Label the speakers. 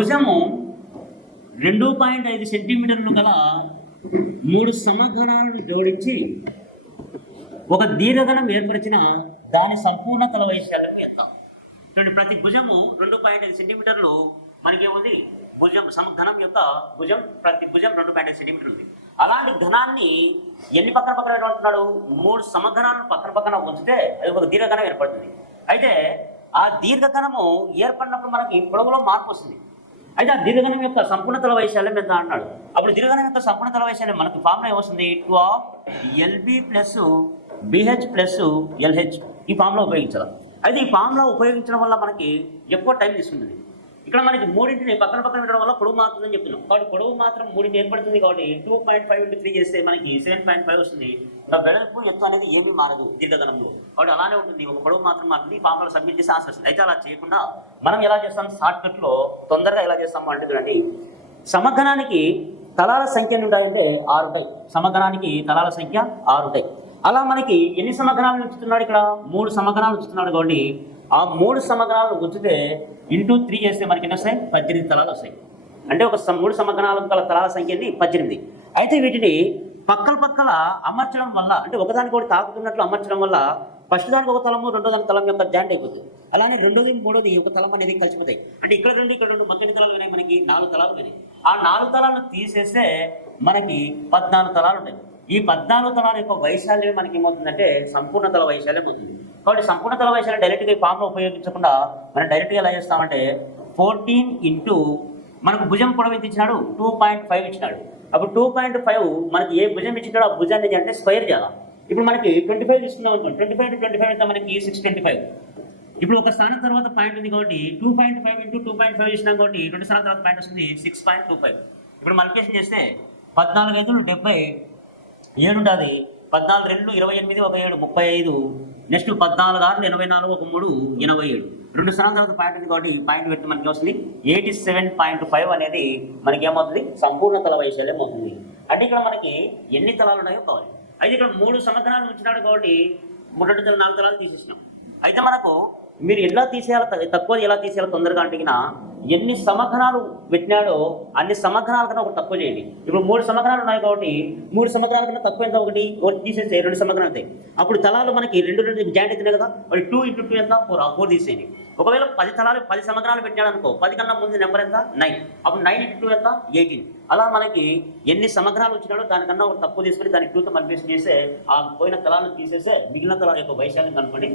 Speaker 1: భుజము రెండు పాయింట్ ఐదు సెంటీమీటర్లు గల మూడు సమఘనాలను జోడించి ఒక దీర్ఘగణం ఏర్పరిచిన దాని సంపూర్ణ తల వైశాల్యం ఎంత? చూడండి ప్రతి భుజము రెండు పాయింట్ ఐదు సెంటీమీటర్లు మనకేముంది భుజం సమఘనం యొక్క భుజం ప్రతి భుజం రెండు పాయింట్ ఐదు సెంటీమీటర్లు ఉంది. అలాంటి ఘనాన్ని ఎన్ని పక్కన పక్కన పెట్టుకుంటున్నాడు మూడు సమఘనాలను పక్కన పక్కన ఉంచితే అది ఒక దీర్ఘగణం ఏర్పడుతుంది. అయితే ఆ దీర్ఘగణము ఏర్పడినప్పుడు మనకి పొడవులో మార్పు వస్తుంది. అయితే ఆ దీర్ఘగణం యొక్క సంపూర్ణతల వైశాల్యం ఎంత అన్నాడు అప్పుడు దీర్ఘగణం యొక్క సంపూర్ణతల వైశాల్యం మనకు ఫార్ములా ఏమొస్తుంది? Two of LB plus BH plus LH ఈ ఫార్ములా ఉపయోగించడం అయితే ఈ ఫార్ములా ఉపయోగించడం వల్ల మనకి ఎక్కువ టైం తీసుకుంటుంది. ఇక్కడ మనకి మూడింటిని పక్కన పక్కన పెట్టడం వల్ల పొడవు మారుతుందని చెప్తున్నాం. కాబట్టి పొడవు మాత్రం మూడింటి ఏర్పడుతుంది కాబట్టి two point five into three చేస్తే మనకి సెవెన్ పాయింట్ ఫైవ్ వస్తుంది. ఇంకా వెడల్పు ఎత్తు అనేది ఏమీ మారదు దీర్ఘగణంలో. కాబట్టి అలానే ఉంటుంది. ఒక పొడవు మాత్రం మారుతుంది. ఈ ఫార్ములా సబ్మిట్ చేసి ఆన్సర్ వస్తుంది అయితే అలా చేయకుండా మనం ఎలా చేస్తాం? షార్ట్ కట్లో తొందరగా చేస్తాము అంటే చూడండి. తలాల సంఖ్య ఉండాలంటే ఆరు ఉంటాయి తలాల సంఖ్య ఆరుటై అలా మనకి ఎన్ని సమగ్రాలను ఉంచుతున్నాడు ఇక్కడ? మూడు సమగ్రాలు ఉంచుతున్నాడు కాబట్టి ఆ మూడు సమగ్రాలను ఉంచితే ఇంటూ త్రీ చేస్తే మనకి ఎన్ని వస్తాయి? పద్దెనిమిది తలాలు వస్తాయి. అంటే ఒక మూడు సమగ్రాలకు గల తలాల సంఖ్య అనేది పద్దెనిమిది. అయితే వీటిని పక్కల పక్కల అమర్చడం వల్ల అంటే ఒకదానికి ఒకటి తాకుతున్నట్లు అమర్చడం వల్ల ఫస్ట్ దానికి ఒక తలము రెండో దాని తలం యొక్క జాయింట్ అయిపోతుంది. అలానే రెండోది మూడోది ఒక తలం అనేది కలిసిపోతాయి. అంటే ఇక్కడ రెండు ఇక్కడ రెండు మొత్తం తలాలు వినాయి మనకి నాలుగు తలాలు వినాయి ఆ నాలుగు తలాలను తీసేస్తే మనకి పద్నాలుగు తలాలు ఉంటాయి ఈ పద్నాలుగు తలాల యొక్క వైశాల్యం మనకి ఏమవుతుందంటే సంపూర్ణ తల వైశాల్యం అవుతుంది. కాబట్టి సంపూర్ణ తల వైశాల్యం డైరెక్ట్గా ఈ ఫామ్లో ఉపయోగించకుండా మనం డైరెక్ట్గా ఎలా చేస్తామంటే ఫోర్టీన్ ఇంటూ మనకు భుజం పొడవు ఎంత ఇచ్చినాడు? టూ పాయింట్ ఫైవ్ ఇచ్చినాడు. అప్పుడు టూ పాయింట్ ఫైవ్ మనకి ఏ భుజం ఇచ్చినాడో ఆ భుజాన్ని అంటే స్క్వేర్ చేయాలి? ఇప్పుడు మనకి ట్వంటీ ఫైవ్ తీసుకుందాం అనుకోండి. Twenty five to twenty five అయితే మనకి సిక్స్ ట్వంటీ ఫైవ్ ఇప్పుడు ఒక స్థానం తర్వాత పాయింట్ ఉంది కాబట్టి two point five into two point five చేసినాం కాబట్టి రెండు స్థానం తర్వాత పాయింట్ వస్తుంది సిక్స్ పాయింట్ టూ ఫైవ్ ఇప్పుడు మల్టిప్లికేషన్ చేస్తే పద్నాలుగు ఐదులు డెబ్బై ఏడు ఉంటుంది పద్నాలుగు రెండు ఇరవై ఎనిమిది ఒక ఏడు ముప్పై ఐదు. నెక్స్ట్ పద్నాలుగు ఆరు ఇరవై నాలుగు ఒక మూడు ఎనభై ఏడు. రెండు స్థానం తర్వాత పాయింట్ ఉంది కాబట్టి పాయింట్ పెట్టి మనకి వస్తుంది ఎయిటీ సెవెన్ పాయింట్ ఫైవ్ అనేది మనకి ఏమవుతుంది? సంపూర్ణ తల వైశాల్యం అవుతుంది. అంటే ఇక్కడ మనకి ఎన్ని తలాలు ఉన్నాయో కావాలి. అయితే ఇక్కడ మూడు సంవత్సరాలు ఉంచినాడు కాబట్టి మూడు రెండు నాలుగు తరాలు తీసేసినాం. అయితే మనకు మీరు ఎలా తీసేయాలో? తక్కువ ఎలా తీసేయాలో తొందరగా అంటే ఎన్ని సమగ్రాలు పెట్టినాడో అన్ని సమగ్రాల కన్నా ఒకటి తక్కువ చేయండి. ఇప్పుడు మూడు సమగ్రాలు ఉన్నాయి కాబట్టి మూడు సమగ్రాల కన్నా తక్కువ ఎంత? ఒకటి ఒకటి తీసేస్తే రెండు సమగ్రాలు అవుతాయి అప్పుడు తలాలు మనకి రెండు రెండు జాయింట్ అవుతున్నాయి కదా మరి టూ ఇంటూ టూ ఎంత? ఫోర్ ఫోర్ తీసేయండి. ఒకవేళ పది తలాలు పది సమగ్రాలు పెట్టాడు అనుకో పది కన్నా ముందు నెంబర్ ఎంత? నైన్. అప్పుడు నైన్ ఇంటూ టూ ఎంత? ఎయిటీన్. అలా మనకి ఎన్ని సమగ్రాలు వచ్చినాడో దానికన్నా ఒకటి తక్కువ తీసుకుని దానికి టూతో మల్టిప్లికేషన్ చేస్తే ఆ పోయిన తలాలను తీసేస్తే మిగిలిన తలాల యొక్క వైశాల్యం కనుక్కోండి.